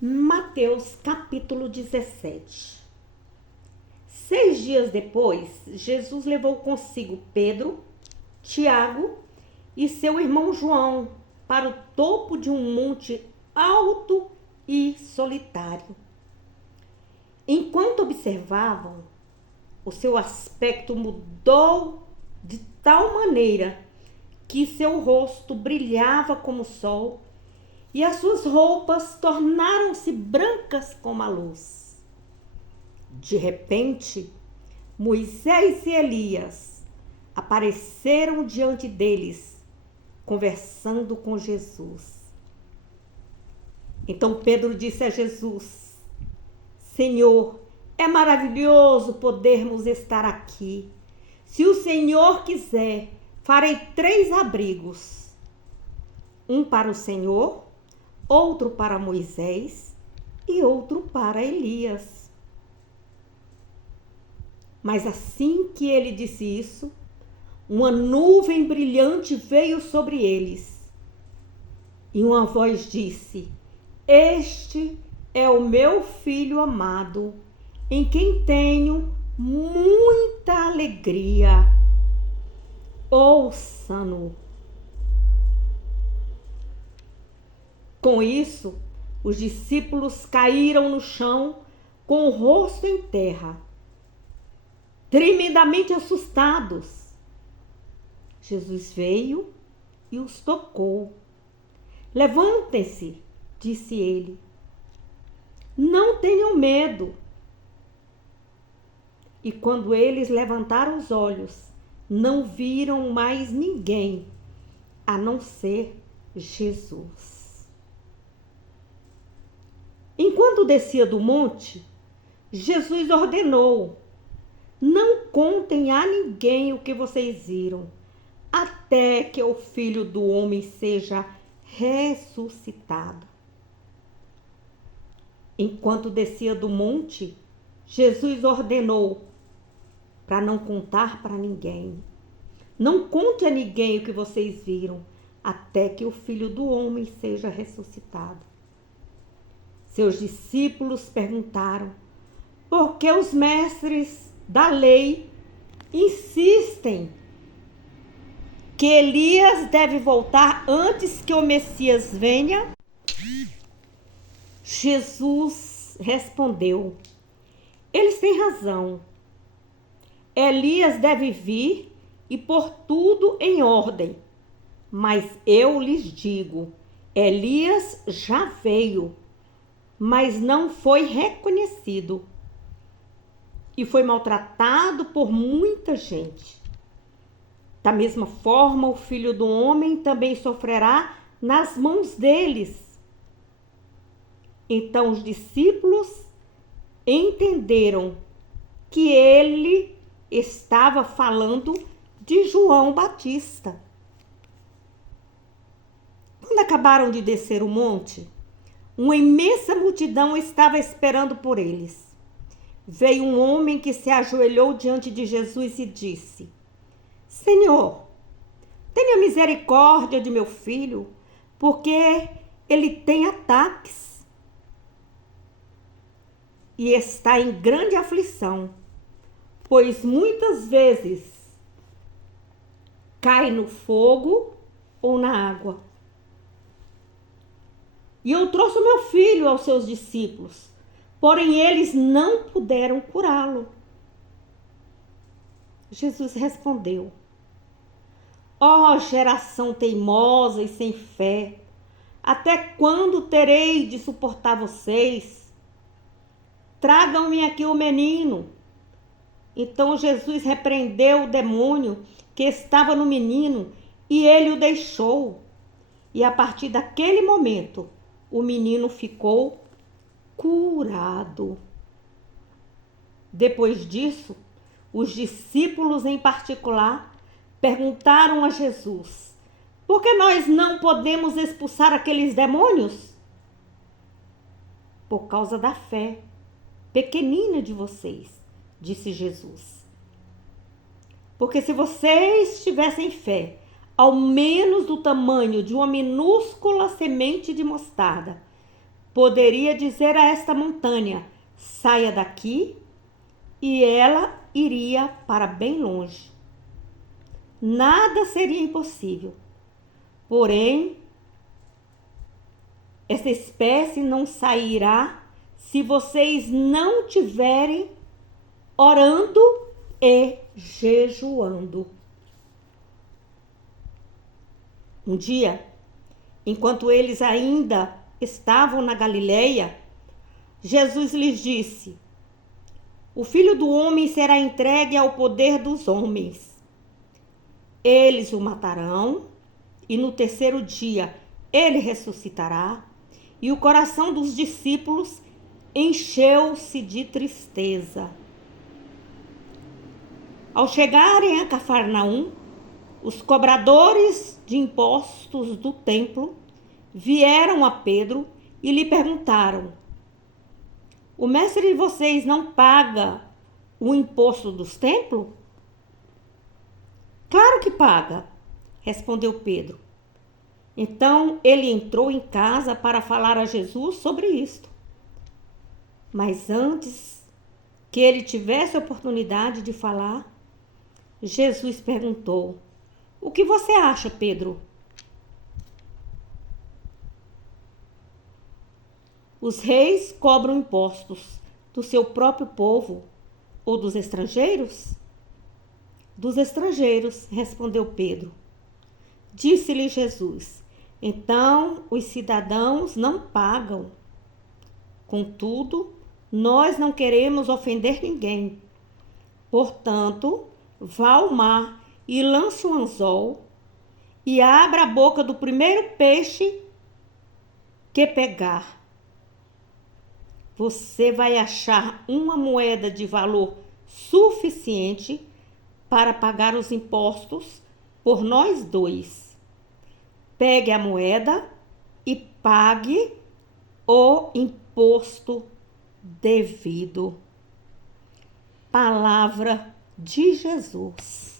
Mateus capítulo 17. 6 dias depois, Jesus levou consigo Pedro, Tiago e seu irmão João para o topo de um monte alto e solitário. Enquanto observavam, o seu aspecto mudou de tal maneira que seu rosto brilhava como o sol e as suas roupas tornaram-se brancas como a luz. De repente, Moisés e Elias apareceram diante deles, conversando com Jesus. Então Pedro disse a Jesus: Senhor, é maravilhoso podermos estar aqui. Se o Senhor quiser, farei 3 abrigos. Um para o Senhor, outro para Moisés e outro para Elias. Mas assim que ele disse isso, uma nuvem brilhante veio sobre eles. E uma voz disse: Este é o meu filho amado, em quem tenho muita alegria. Ouça-no. Com isso, os discípulos caíram no chão com o rosto em terra, tremendamente assustados. Jesus veio e os tocou. Levantem-se, disse ele. Não tenham medo. E quando eles levantaram os olhos, não viram mais ninguém, a não ser Jesus. Enquanto descia do monte, Jesus ordenou: Não contem a ninguém o que vocês viram, até que o Filho do Homem seja ressuscitado. Enquanto descia do monte, Jesus ordenou para não contar para ninguém. Não conte a ninguém o que vocês viram, até que o Filho do Homem seja ressuscitado. Seus discípulos perguntaram: por que os mestres da lei insistem que Elias deve voltar antes que o Messias venha? Jesus respondeu: eles têm razão. Elias deve vir e pôr tudo em ordem. Mas eu lhes digo: Elias já veio, mas não foi reconhecido e foi maltratado por muita gente. Da mesma forma, o Filho do Homem também sofrerá nas mãos deles. Então os discípulos entenderam que ele estava falando de João Batista. Quando acabaram de descer o monte, uma imensa multidão estava esperando por eles. Veio um homem que se ajoelhou diante de Jesus e disse: Senhor, tenha misericórdia de meu filho, porque ele tem ataques e está em grande aflição, pois muitas vezes cai no fogo ou na água. E eu trouxe o meu filho aos seus discípulos, porém eles não puderam curá-lo. Jesus respondeu: ó geração teimosa e sem fé, até quando terei de suportar vocês? Tragam-me aqui o menino. Então Jesus repreendeu o demônio que estava no menino e ele o deixou. E a partir daquele momento, o menino ficou curado. Depois disso, os discípulos em particular perguntaram a Jesus: por que nós não podemos expulsar aqueles demônios? Por causa da fé pequenina de vocês, disse Jesus. Porque se vocês tivessem fé, ao menos do tamanho de uma minúscula semente de mostarda, poderia dizer a esta montanha: saia daqui, e ela iria para bem longe. Nada seria impossível. Porém, essa espécie não sairá se vocês não tiverem orando e jejuando. Um dia, enquanto eles ainda estavam na Galileia, Jesus lhes disse: o Filho do Homem será entregue ao poder dos homens. Eles o matarão, e no terceiro dia ele ressuscitará. E o coração dos discípulos encheu-se de tristeza. Ao chegarem a Cafarnaum, os cobradores de impostos do templo vieram a Pedro e lhe perguntaram: o mestre de vocês não paga o imposto dos templos? Claro que paga, respondeu Pedro. Então ele entrou em casa para falar a Jesus sobre isto. Mas antes que ele tivesse a oportunidade de falar, Jesus perguntou: o que você acha, Pedro? Os reis cobram impostos do seu próprio povo ou dos estrangeiros? Dos estrangeiros, respondeu Pedro. Disse-lhe Jesus: então os cidadãos não pagam. Contudo, nós não queremos ofender ninguém. Portanto, vá ao mar e lance um anzol e abra a boca do primeiro peixe que pegar. Você vai achar uma moeda de valor suficiente para pagar os impostos por nós dois. Pegue a moeda e pague o imposto devido. Palavra de Jesus.